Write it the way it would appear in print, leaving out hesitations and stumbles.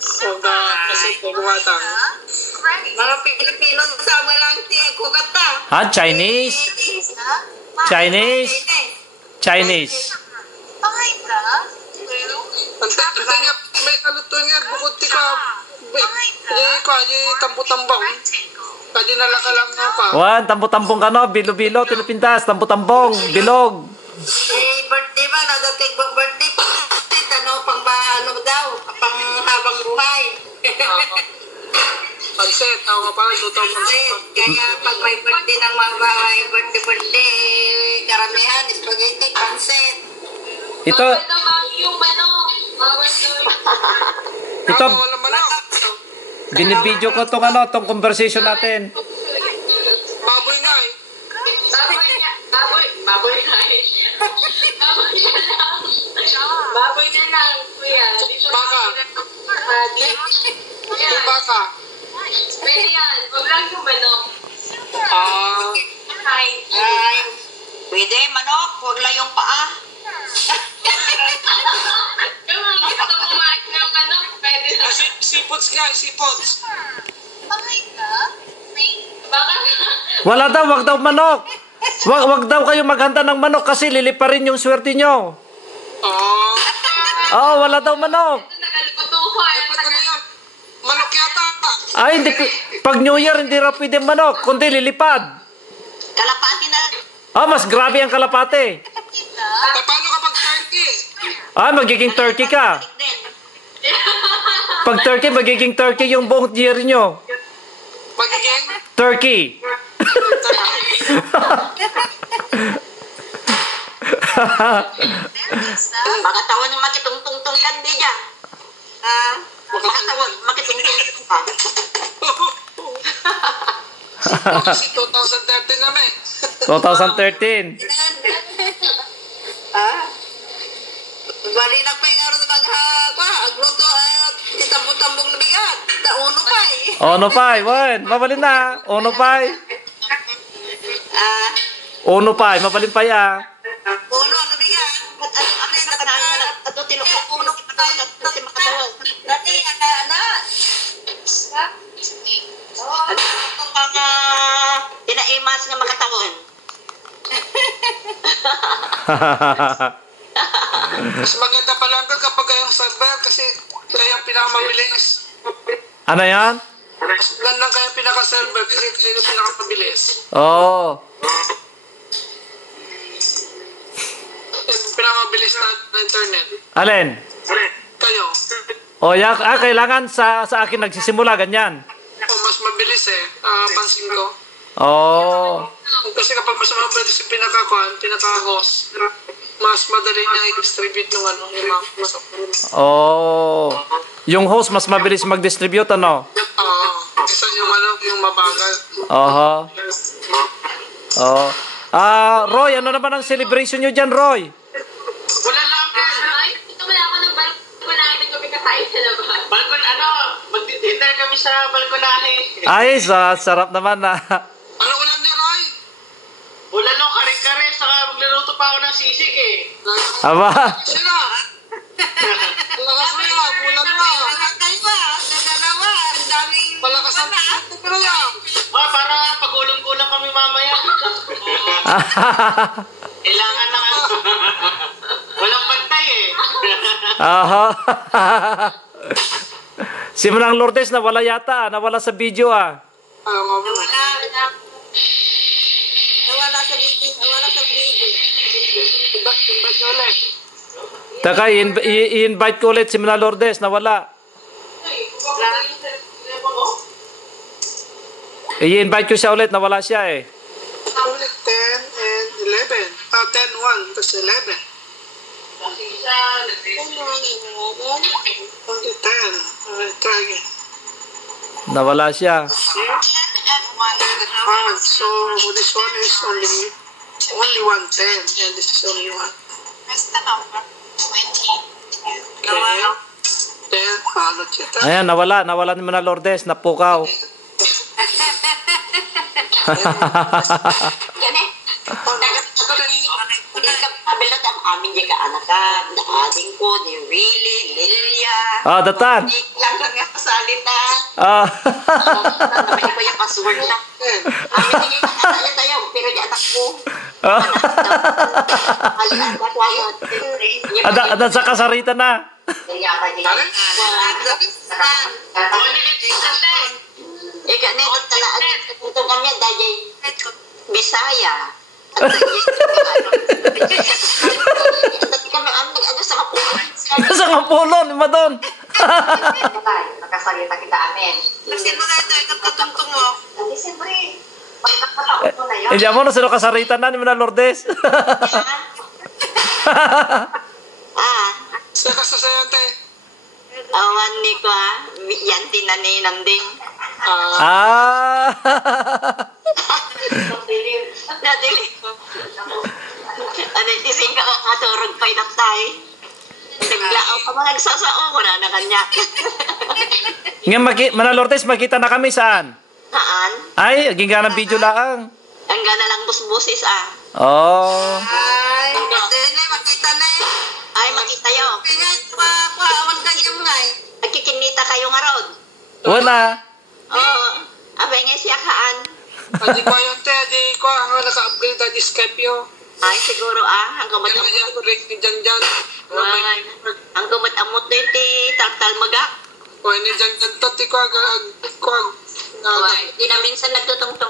Soda kasi kumatang. Mga Pilipino sa lang kukata. Ha? Chinese? Chinese? Chinese. Antay niya, may kaluto niya, bukod ti ka, tampo-tambang. Kadi nalaka lang nga pa. Wan, tampo-tampong ka no, bilo-bilo, tinupintas, tampo-tampong, bilog. Birthday ba, nadating bang birthday pa? Pang ano daw, pang habang buhay. Pansit, ako nga pala, totoo mo. Kaya pag may birthday ng mga bahay, birthday, karamihan, spaghetti, pansit. Ito, ito, binibidyo ko tong conversation natin. Baboy nga eh. Baboy na lang, kuya. Baka. Yung baka. Pwede yan, huwag lang yung manok. Ay, pwede manok, huwag lang yung paa. Yung mga gusto kumain ng manok, pwede lang. Sipots nga, sipots. Baka Wala daw, wag daw manok. Wag daw kayo maghanda ng manok kasi liliparin yung swerte nyo. Oo, wala daw manok. Manok yata. Ay, hindi, pag New Year, hindi raw pwede manok, kundi lilipad. kalapati na. Mas grabe ang kalapate. Paano kapag turkey? Magiging turkey ka. Pag turkey, magiging turkey yung buong year nyo. Magiging? Turkey. Baka tawa ng makitungtungtong kandi dyan. Baka tawa makitungtungtong ka. Kasi 2013 namin. 2013. Bali na pa yung araw na agluto at titambong-tambong na bigat. Uno pa eh. Ono pay, wan. Mabalin na. Ono pay. Ono pay, mabalin pa ya. Uno, na bigat. Ano yung nakanahin na ito tinukok uno kita at makatawag. Dati, anak. Ano itong mga tinaimas na makatawag? Mas maganda pa lang kapag yung server kasi kaya yung pinakamabilis. Ano yan? Mas maganda kaya yung pinaka-server kasi kaya yung pinakamabilis. Yung pinakamabilis na internet. Alin? Kayo. Kailangan sa akin nagsisimula ganyan. Mas mabilis eh. Pansin ko. Kasi kapag mas mabilis yung pinaka-host, mas madali niya i-distribute yung yung mga pasok. Yung host mas mabilis mag-distribute, ano? Isa yung mabagal. Roy, ano naman ang celebration nyo dyan, Roy? Wala lang, Ken. Ito wala ako ng balkonahe na kami kakain sa labas. Magdi-dinner kami sa balkonahe. Ay, sarap naman na. Ano ulam niya, Roy? Wala lang, kare-kare, saka magluluto pa ako ng sisig eh. Aba? Sila! Palakas mo yan, bulan mo. Patay pa, dalawa, ang daming Palakas ang pero yan. Para pagulong-gulang kami mamaya. Kailangan lang walang pantay eh. Si Manang Lourdes nawala yata, nawala sa video Nawala sa video. Invite nyo ulit. Taka, i-invite ko ulit si Manang Lourdes, nawala. I-invite ko siya ulit, nawala siya eh. 10 and 11. 10-1, tapos 11. Only 10. Try again. Nawala siya. 10 and 1. So this one is only 110 and this is only 1. Press the number 20. Okay. Then, not yet. Ayan, nawala ni Manang Lourdes, napukaw. Gani. Kabilot ang amin yung kaanak ka, na ading ko, ni Willie, Lilia. Datan. Lang salit na. Ah. Naman ko yung password na. Amin na yung anak tayo, pero yung anak ko. Ada sa kasaritan na. Ika na, talaan ito kami dahil Bisaya. At kami ang nag-ano sa kapulan. Sa kapulon, madon. Nakasalita kita amin. Kasi mo na ito, ikatutungtong mo. Siyempre, pagkakataon mo na yun. Hindi mo na sila kasaritan na ni Mana Lourdes. Saka sa sayo, te. Awan ni ko yan tinanin nanding. Nadili. Ano tising ka maturog pa inatay. Naglao ka mga nagsasao ko na kanya. Ngayon, Mana Lourdes, makita na kami saan? Haan? Ay, ginga ng video lang. Ang gana lang busbusis Oh. Ay, makita na Ay, makita yun. Awan ganyan nga Nagkikinita kayo nga rod. Wala. Oo. Abay nga siya kaan. Adi ko yun, te. Adi ko ang naka-upgrade na Skype yun. Ay, siguro ang gamot Kaya niya ako rin ni Jan. ang gamot amot na iti tal magak. O, ni Jan, tati ko ang... Di na minsan nagtutungtong